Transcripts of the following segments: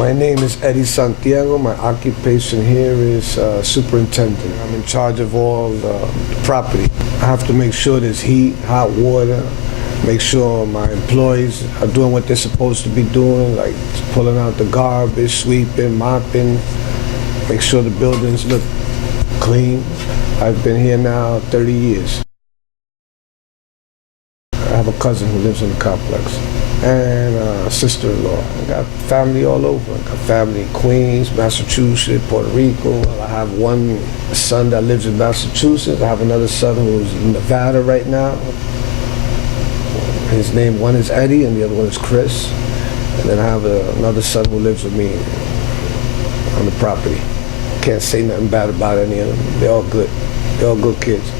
My name is Eddie Santiago. My occupation here is superintendent. I'm in charge of all the property. I have to make sure there's heat, hot water, make sure my employees are doing what they're supposed to be doing, like pulling out the garbage, sweeping, mopping, make sure the buildings look clean. I've been here now 30 years. I have a cousin who lives in the complex and a sister-in-law. I got family all over. I got family in Queens, Massachusetts, Puerto Rico. I have one son that lives in Massachusetts. I have another son who's in Nevada right now. His name, one is Eddie and the other one is Chris. And then I have another son who lives with me on the property. Can't say nothing bad about any of them. They're all good. They're all good kids.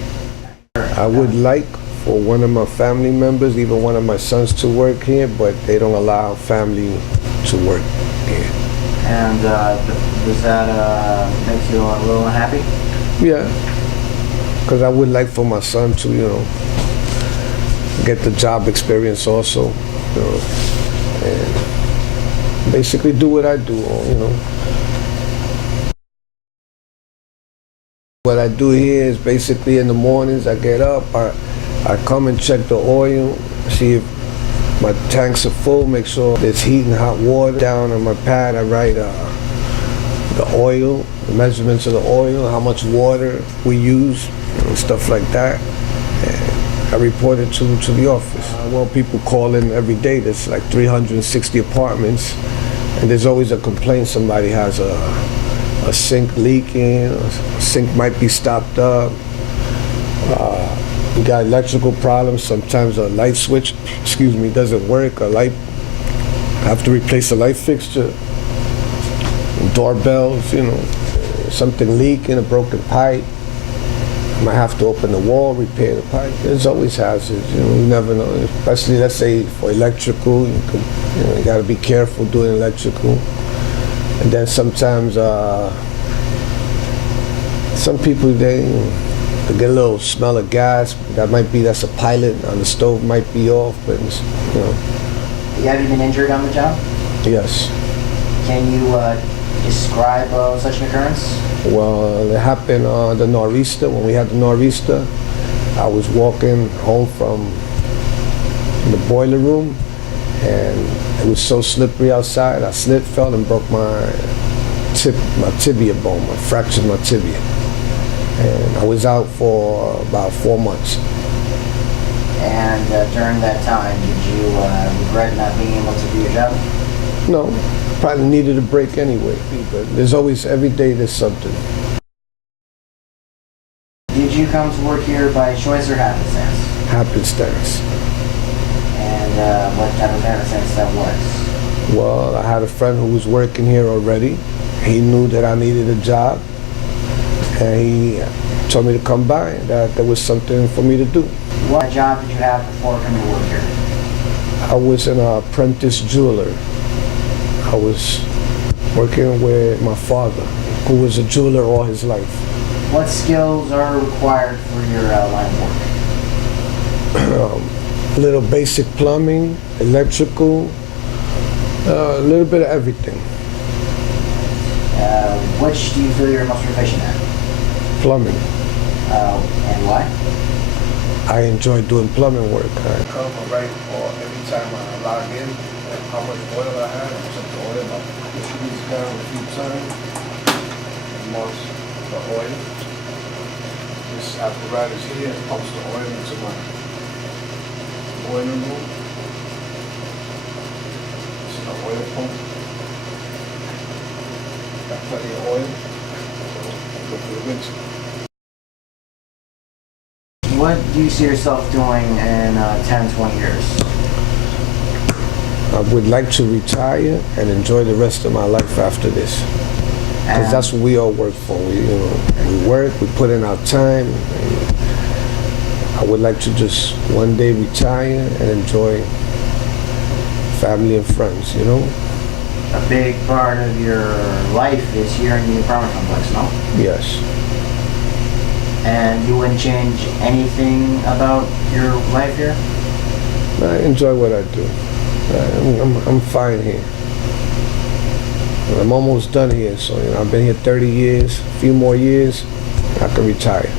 I would like for one of my family members, even one of my sons, to work here, but they don't allow family to work here. And does that make you a little unhappy? Yeah, because I would like for my son to, get the job experience also, and basically do what I do, What I do here is basically in the mornings I get up, I come and check the oil, see if my tanks are full, make sure there's heat and hot water. Down on my pad I write the oil, the measurements of the oil, how much water we use, stuff like that. And I report it to the office. Well, people call in every day. There's like 360 apartments, and there's always a complaint. Somebody has a sink leaking, a sink might be stopped up. We got electrical problems. Sometimes a light switch, doesn't work. I have to replace a light fixture. Doorbells, something leaking, a broken pipe. I might have to open the wall, repair the pipe. There's always hazards, you never know. Especially, let's say, for electrical, you got to be careful doing electrical. And then sometimes, some people, they get a little smell of gas. That's a pilot on the stove, might be off, but Have you been injured on the job? Yes. Can you describe such an occurrence? Well, it happened on the nor'easter. When we had the nor'easter, I was walking home from the boiler room, and it was so slippery outside. I slipped, fell, and broke my tibia bone. I fractured my tibia. And I was out for about 4 months. And during that time, did you regret not being able to do your job? No, probably needed a break anyway, but there's always, every day there's something. Did you come to work here by choice or happenstance? Happenstance. And what type of happenstance that was? Well, I had a friend who was working here already. He knew that I needed a job, and he told me to come by, that there was something for me to do. What job did you have before coming to work here? I was an apprentice jeweler. I was working with my father, who was a jeweler all his life. What skills are required for your line of work? A little basic plumbing, electrical, a little bit of everything. Which do you feel you're most proficient at? Plumbing. And why? I enjoy doing plumbing work. I come every time I log in, how much oil I have. I check the oil. I push these down a few times. Marks the oil. This apparatus here pumps the oil into my boiler room. This is the oil pump. Got plenty of oil. Go for the winter. What do you see yourself doing in 10, 20 years? I would like to retire and enjoy the rest of my life after this. Because that's what we all work for. We work, we put in our time. I would like to just one day retire and enjoy family and friends, A big part of your life is here in the apartment complex, no? Yes. And you wouldn't change anything about your life here? I enjoy what I do. I'm fine here. I'm almost done here, so I've been here 30 years. A few more years, I can retire.